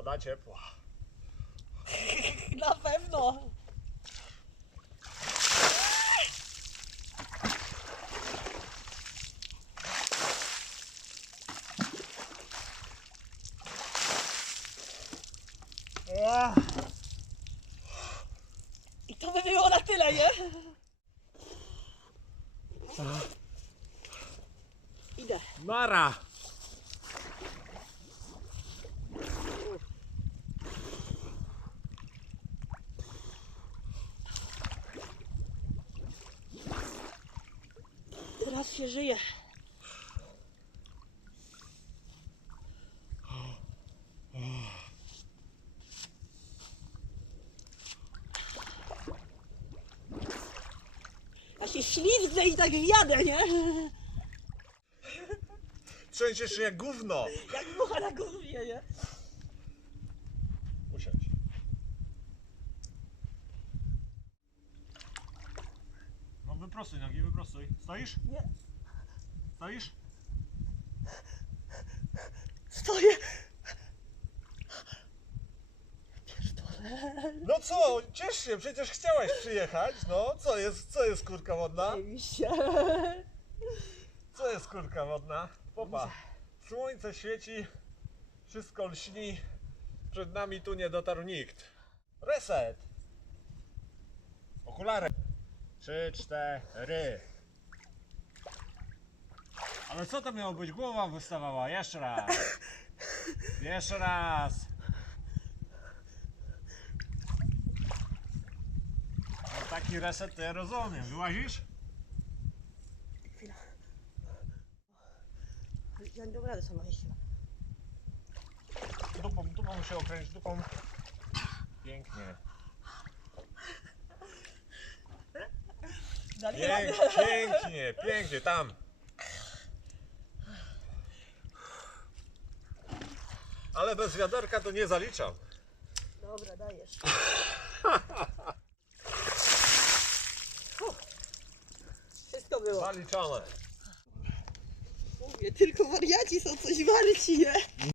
woda ciepła. Na pewno. I to by było na tyle, nie? Idę. Mara! Teraz się żyje. Ja się ślizgnę i tak wjadę, nie? Trzęsiesz się jak gówno! Jak mucha na głowie, nie? Usiądź. No wyprostuj nogi, wyprostuj. Stoisz? Nie. Stoisz? Stoję. Pierdolę. No co, ciesz się, przecież chciałaś przyjechać, no. Co jest, co jest kurka wodna? Się. Co jest kurka wodna? Popa. Słońce świeci, wszystko lśni. Przed nami tu nie dotarł nikt. Reset. Okulary. Trzy, cztery. Ale co to miało być? Głowa wystawała. Jeszcze raz. Jeszcze raz. No taki reset to ja rozumiem. Wyłazisz? Chwila. Ja nie dam rady sama iść. Dupą, dupą się okręć, dupą. Pięknie. Dalej Pięknie, radę. pięknie, pięknie, tam. Ale bez wiaderka to nie zaliczam. Dobra, dajesz. Fuh. Wszystko było. Zaliczone. Mówię, tylko wariaci są coś warci, nie?